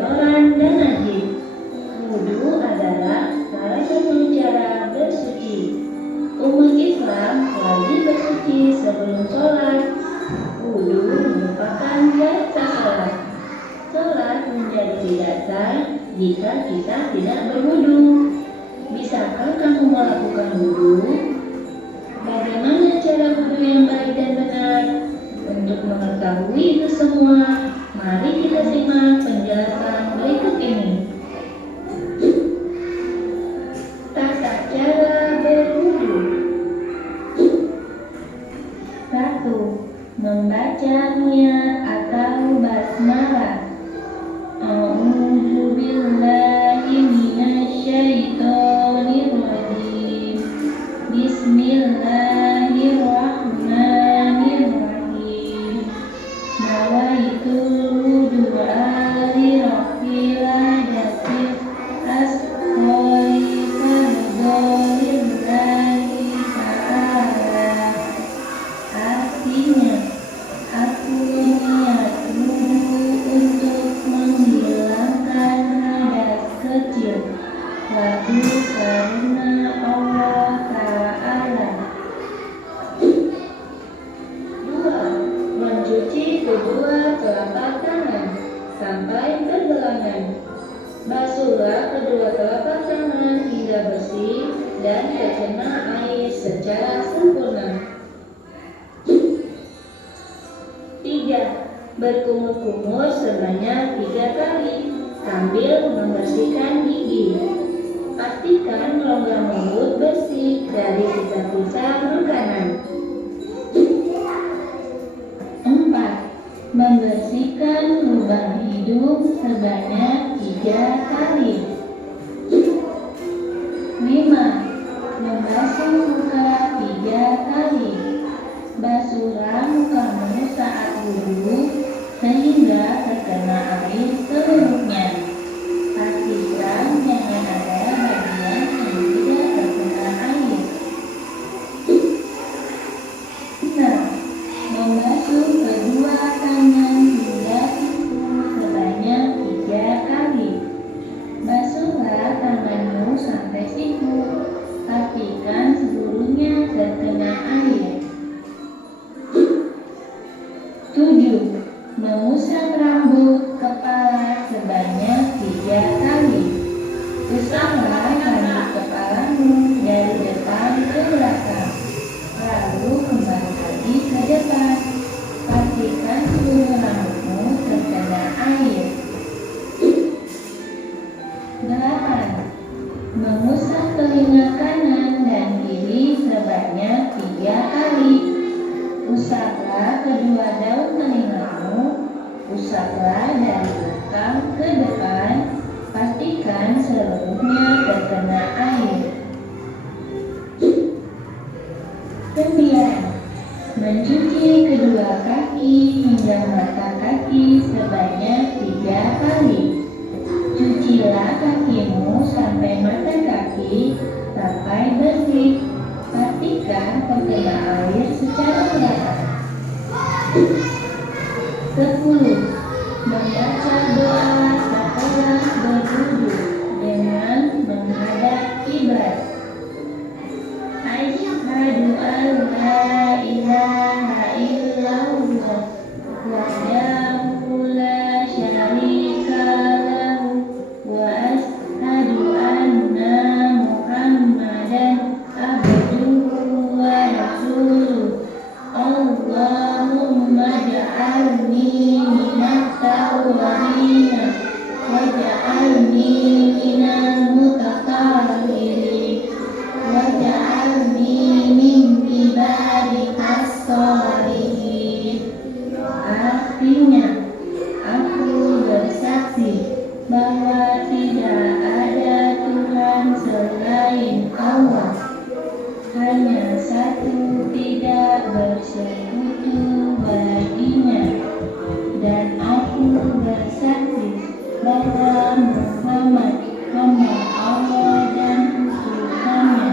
kotoran dan najis. Wudu adalah salah satu cara bersuci. Umat Islam wajib bersuci sebelum sholat. Wudu merupakan dasar sholat. Sholat menjadi tidak sah jika kita tidak berwudu. Bisakah kamu melakukan wudu? Bagaimana cara wudu yang baik dan benar? Untuk mengetahui itu semua, mari kita simak penjelasan berikut ini. Tata cara berwudu. 1. Membaca niat atau basmalah. A'udzu billahi minasyaitonir rajim. Bismillahirrahmanirrahim. Nawaitul wudu'a li rabbil alamin asqali fardholillahi ta'ala. Artinya, aku niat wudu untuk menghilangkan hadas kecil, lalu karena Allah Ta'ala. 2. Mencuci kedua telapak tangan sampai bergelangan. Basuhlah kedua telapak tangan hingga bersih dan terkena air secara sempurna. 3. Berkumur-kumur sebanyak 3 kali sambil membersihkan gigi. Pastikan rongga mulut bersih dari sisa-sisa makanan. 4. Membersihkan lubang hidung sebanyak 3 kali. 5. Membasuh muka 3 kali. Basuhlah mukamu saat wudu sehingga terkena air seluruhnya. Pastikan jangan ada bagian yang tidak terkena air. 6. Membasuh kedua tangan hingga siku sebanyak 3 kali. Basuhlah tanganmu sampai siku. Pastikan seluruhnya terkena air. 7. Mengusap rambut kepala sebanyak 3 kali. Usaplah rambut kepalamu dari depan ke belakang, lalu kembali lagi ke depan. Pastikan seluruh rambutmu terkena air. 8. Mengusap telinga kanan dan kiri sebanyak 3 kali. Usaplah kedua daun telingamu. Usaplah dari belakang ke depan. Pastikan seluruhnya terkena air. 9. Mencuci kedua kaki hingga mata kaki sebanyak 3 kali. Cucilah kakimu sampai mata kaki sampai bersih. Pastikan terkena air secara merata. 10. Membaca doa setelah berwudu dengan menghadap kiblat. Asyhadu an la ilaha illallah wahdahu la syarika lahu wa asyhadu anna Muhammadan abduhu wa rasuluh. Allahumma ja'alni minat tawwabina waj'alni minal mutatahhirin waj'alni min ibadikas sholihin. Artinya, aku bersaksi bahwa tidak ada Tuhan selain Allah, hanya satu, tidak bersekutu baginya, dan aku bersaksi bahwa Muhammad hamba Allah dan utusannya.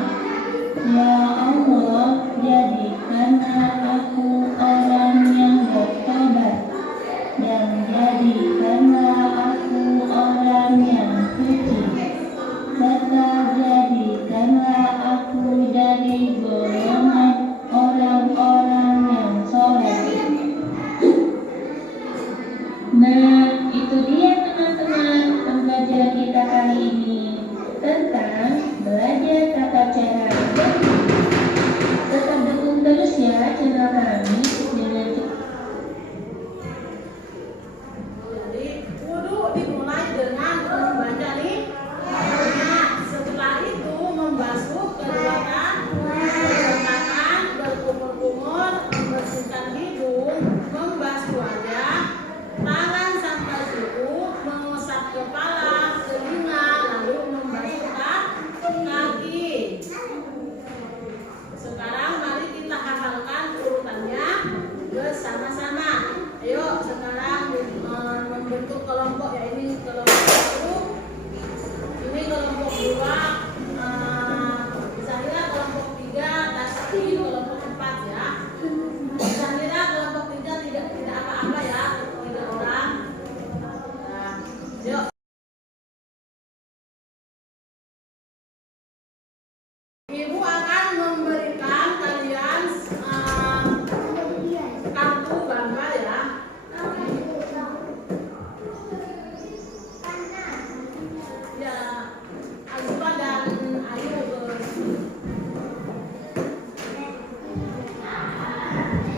Ya Allah, jadikanlah aku orang yang bertobat, dan jadikanlah aku bersama-sama. Ayo sekarang membentuk kelompok, ya ini kelompok 1, ini kelompok 2, misalnya kelompok 3, Tasdi kelompok 4 ya. Misalnya kelompok 3 tidak apa-apa ya, 3 orang. Nah, yuk. Ibu akan memberikan kalian kartu gambar ya. Ya, Azwa dan Ayu.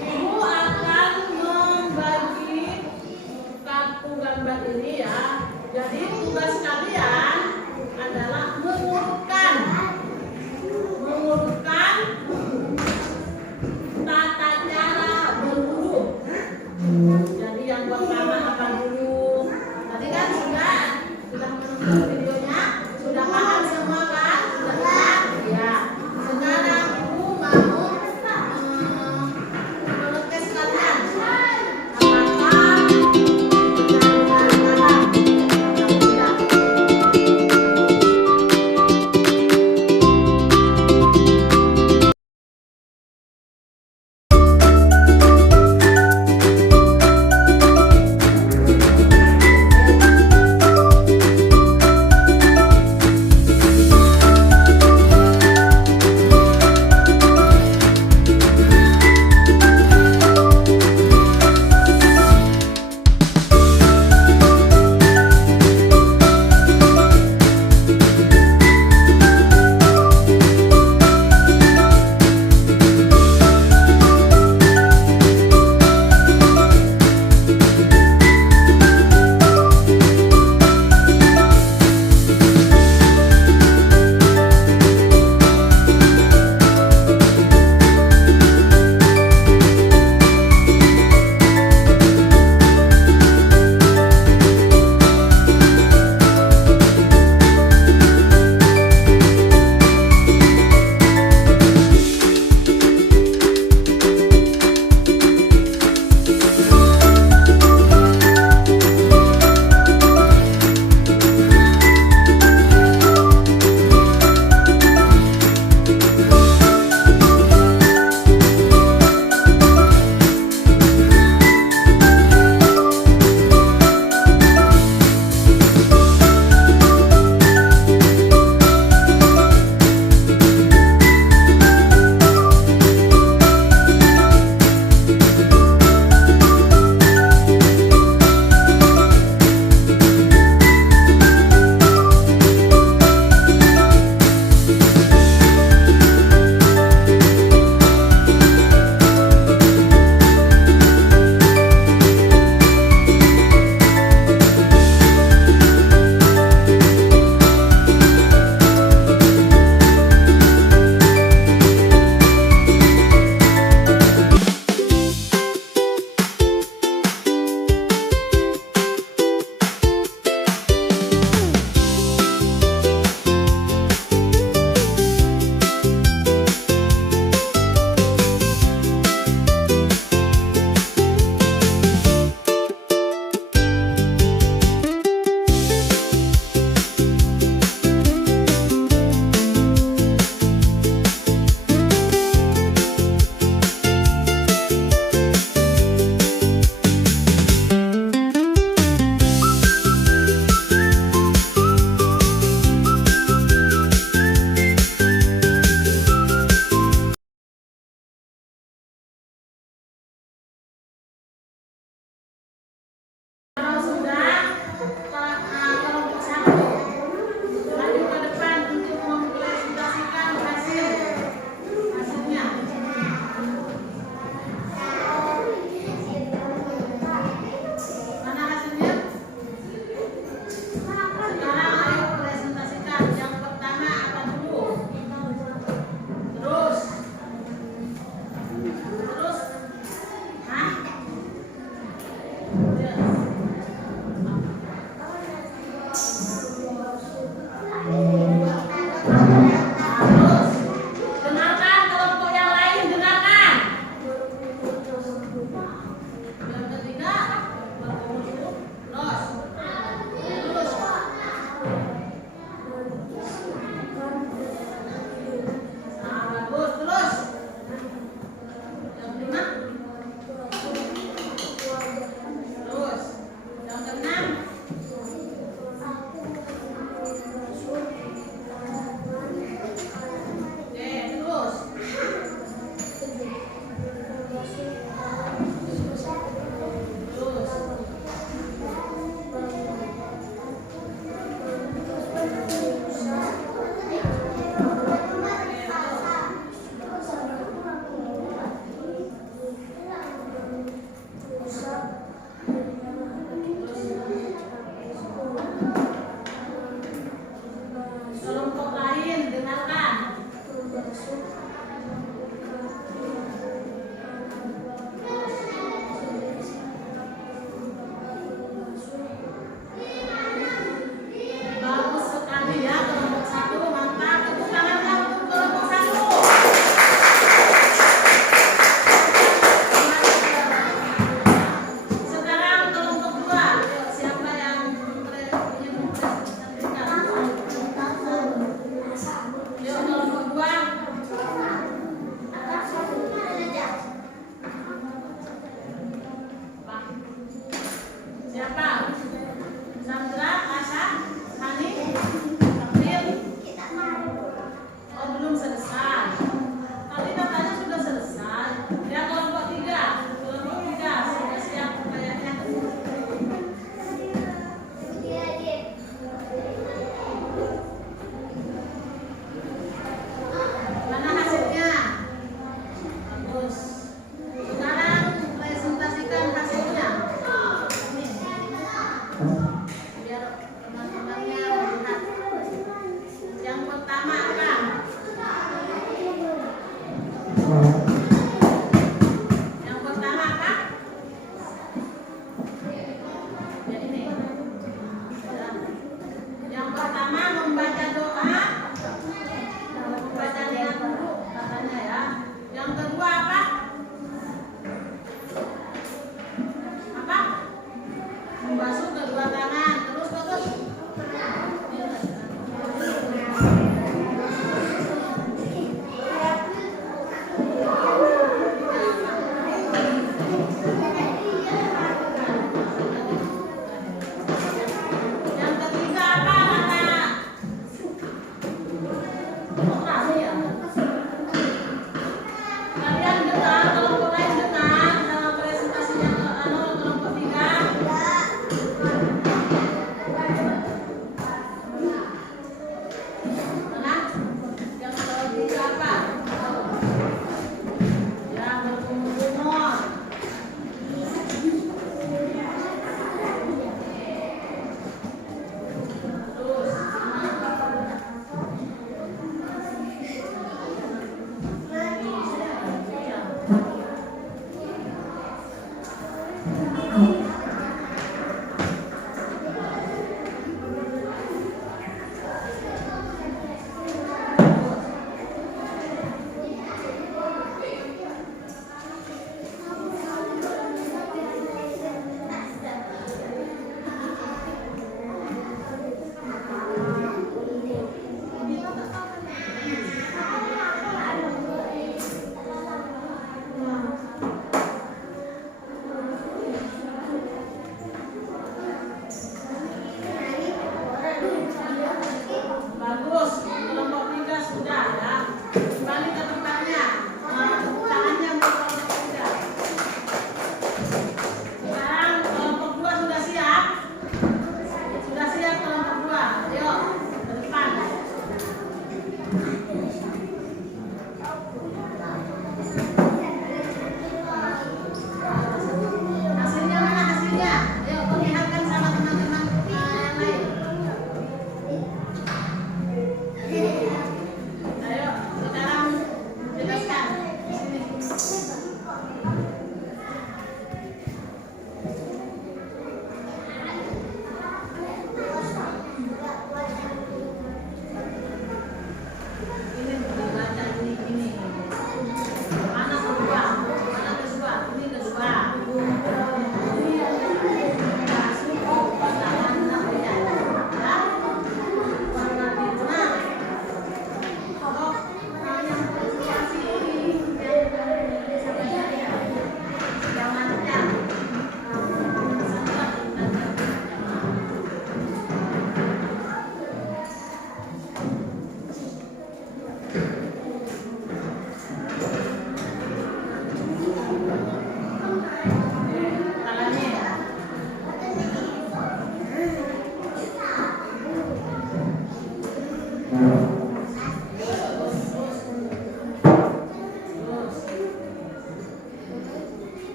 Ibu akan membagi kartu gambar ini ya. Jadi tugas kalian adalah mengurutkan tata cara berhuruf. Jadi yang pertama apa dulu? Tadi kan sudah menonton videonya, sudah paham semua kan? Sudah ingat? Ya. Sekarang Ibu mau melukis kalian. Apakah Siapa? Sandra, Asha, Hani, April. Oh, belum selesai. Tadi katanya sudah selesai. Ya, kelompok 3. Kelompok 3 sudah siap kayaknya. Mana hasilnya? Bagus. Sekarang presentasikan hasilnya. Biar teman-temannya melihat. Yang pertama apa? Yang pertama apa? Ya ini. Yang pertama membaca doa. Membaca niat dulu katanya ya. Yang kedua apa? Apa? Membasuh kedua tangan. Terus. Yang ketiga apa kata? Demokrasi ya? Kalian dengar, kelompok lain dengar dalam presentasinya kelompok 3. Mana? Yang ketiga apa? Ya, berkumur-kumur. Terus,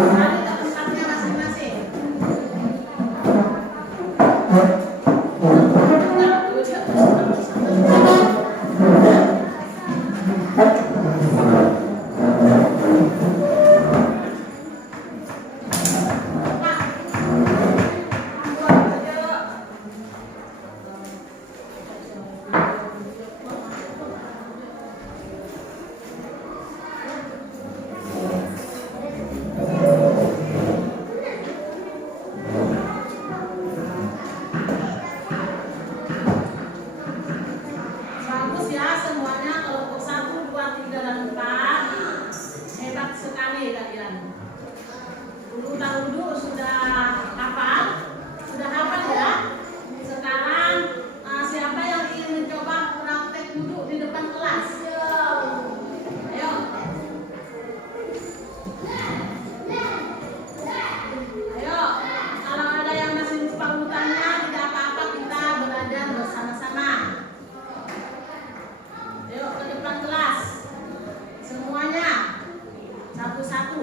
Kembali ke tempatnya masing-masing. Bagus ya semuanya, kelompok 1, 2, 3, dan 4. Hebat sekali kalian. Dulu dahulu sudah hafal? Sudah hafal ya? Sekarang siapa yang ingin mencoba praktek duduk di depan kelas? Ayo. Ayo, kalau ada yang masih lupa urutannya, tidak apa-apa, kita belajar bersama-sama. Ayo ke depan kelas. Semuanya. Satu-satu.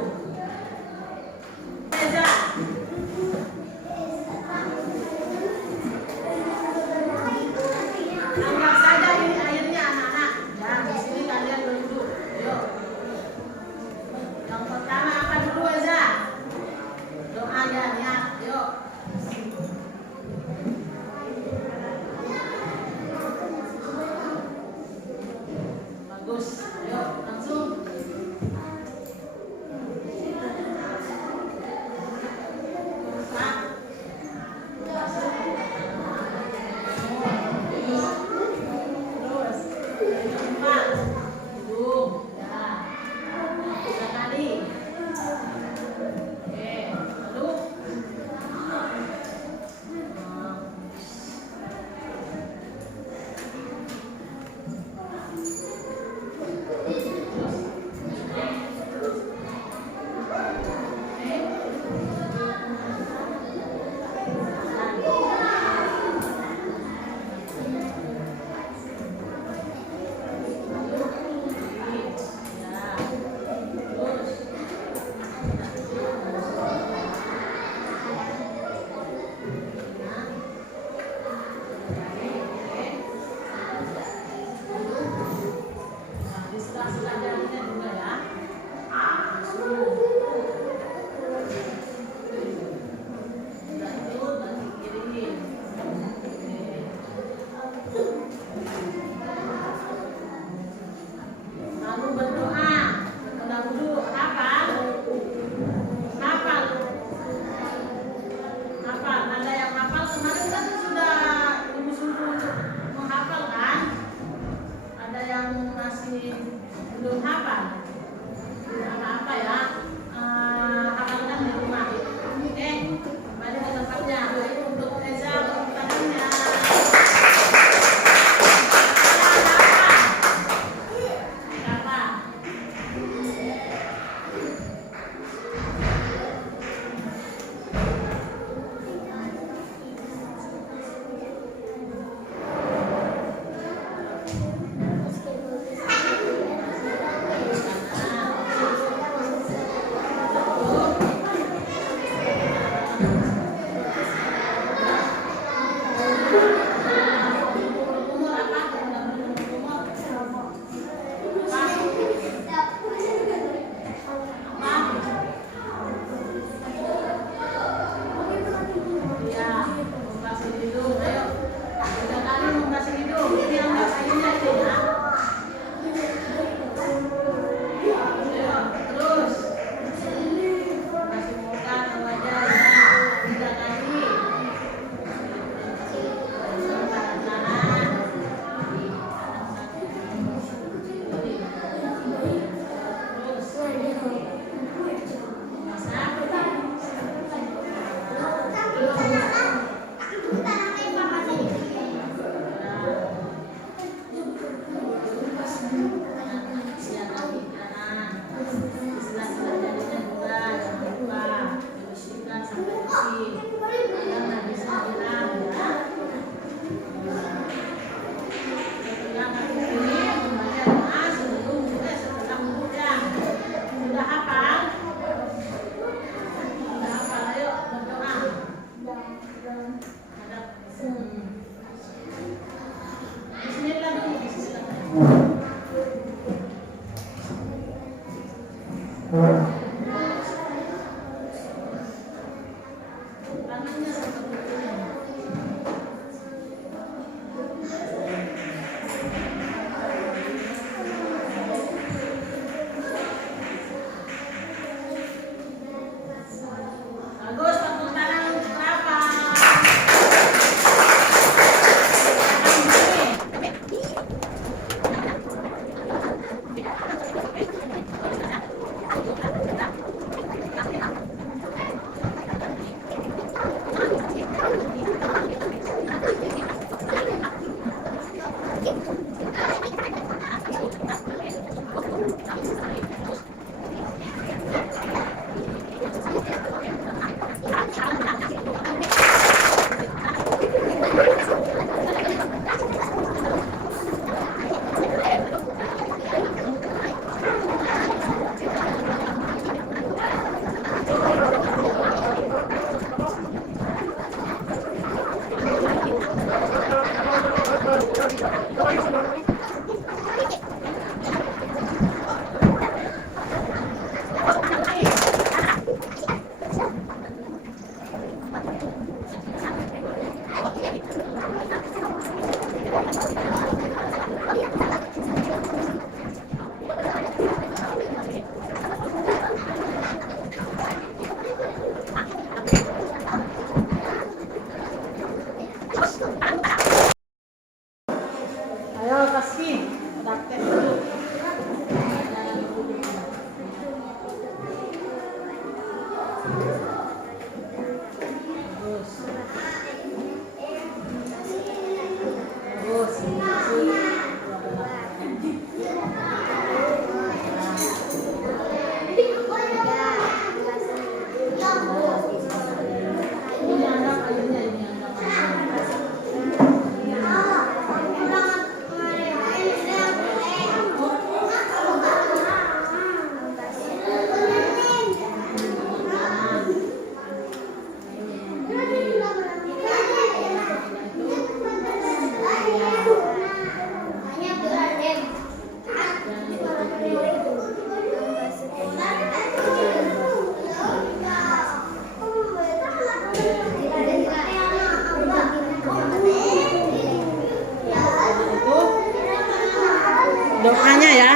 Doanya ya.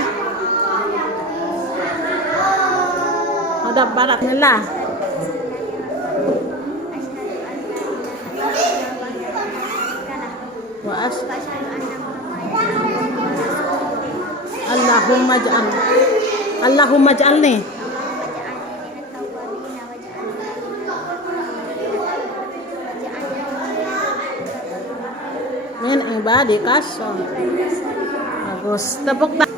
Ada baratnya lah. Allahumma ja'alni. Min ibadikas. Bagus. Tepuk tangan.